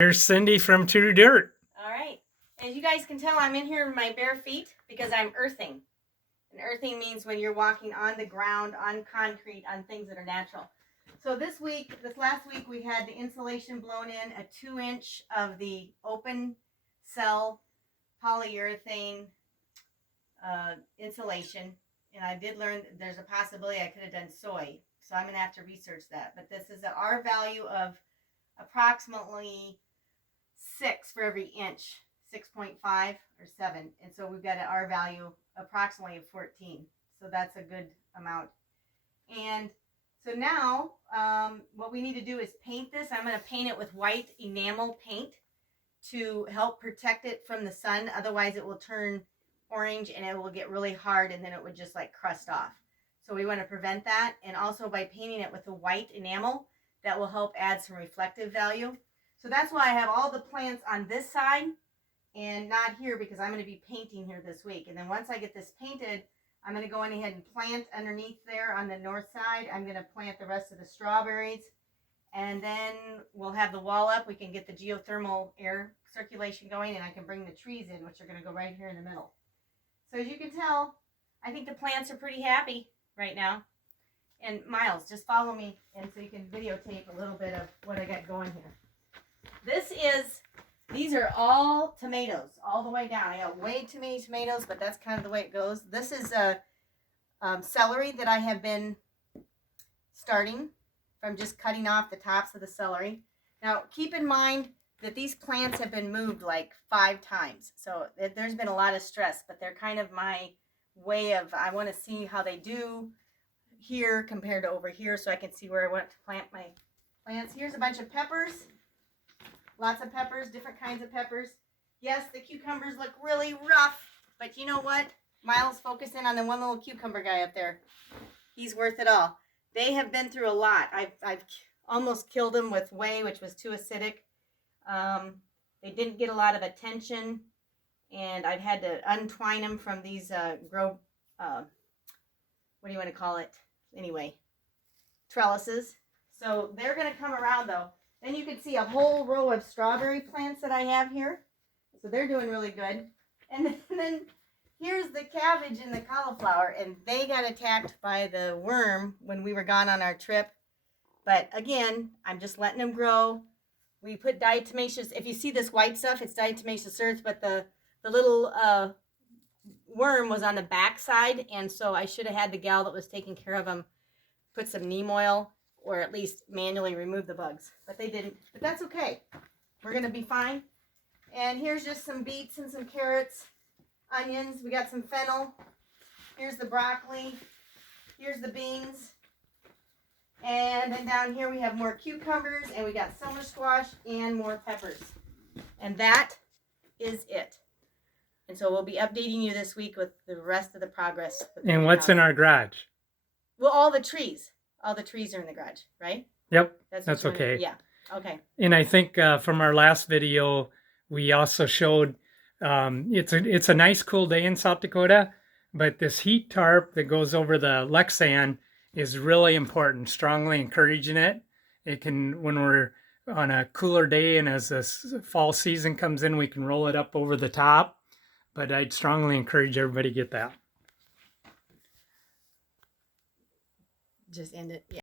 Here's Cindy from True Dirt. All right. As you guys can tell, I'm in here in my bare feet because I'm earthing. And earthing means when you're walking on the ground, on concrete, on things that are natural. So this last week, we had the insulation blown in, a 2-inch of the open cell polyurethane insulation. And I did learn that there's a possibility I could have done soy. So I'm going to have to research that. But this is an R value of approximately 6 for every inch, 6.5 or 7. And so we've got an R value approximately of 14. So that's a good amount. And so now what we need to do is paint this. I'm going to paint it with white enamel paint to help protect it from the sun. Otherwise it will turn orange and it will get really hard and then it would just like crust off. So we want to prevent that. And also by painting it with the white enamel, that will help add some reflective value. So that's why I have all the plants on this side and not here because I'm going to be painting here this week. And then once I get this painted, I'm going to go in ahead and plant underneath there on the north side. I'm going to plant the rest of the strawberries. And then we'll have the wall up. We can get the geothermal air circulation going and I can bring the trees in, which are going to go right here in the middle. So as you can tell, I think the plants are pretty happy right now. And Miles, just follow me and so you can videotape a little bit of what I got going here. These are all tomatoes all the way down. I got way too many tomatoes, but that's kind of the way it goes. This is a celery that I have been starting from just cutting off the tops of the celery. Now, keep in mind that these plants have been moved like 5 times. So there's been a lot of stress, but they're kind of my way of, I want to see how they do here compared to over here so I can see where I want to plant my plants. Here's a bunch of peppers. Lots of peppers, different kinds of peppers. Yes, the cucumbers look really rough, but you know what? Miles, focus in on the one little cucumber guy up there. He's worth it all. They have been through a lot. I've almost killed them with whey, which was too acidic. They didn't get a lot of attention, and I've had to untwine them from these what do you want to call it? Anyway, trellises. So they're going to come around though. Then you can see a whole row of strawberry plants that I have here. So they're doing really good. And then here's the cabbage and the cauliflower. And they got attacked by the worm when we were gone on our trip. But again, I'm just letting them grow. We put diatomaceous, if you see this white stuff, it's diatomaceous earth, but the little worm was on the back side. And so I should have had the gal that was taking care of them put some neem oil or at least manually remove the bugs. But they didn't. But that's okay. We're going to be fine. And here's just some beets and some carrots, onions. We got some fennel. Here's the broccoli. Here's the beans. And then down here we have more cucumbers. And we got summer squash and more peppers. And that is it. And so we'll be updating you this week with the rest of the progress. And what's in our garage? Well, all the trees. All the trees are in the garage, right? Yep, that's okay. Yeah, okay. And I think from our last video, we also showed it's a nice cool day in South Dakota, but this heat tarp that goes over the Lexan is really important. Strongly encouraging it. It can, when we're on a cooler day and as the fall season comes in, we can roll it up over the top. But I'd strongly encourage everybody to get that. Just end it. Yeah.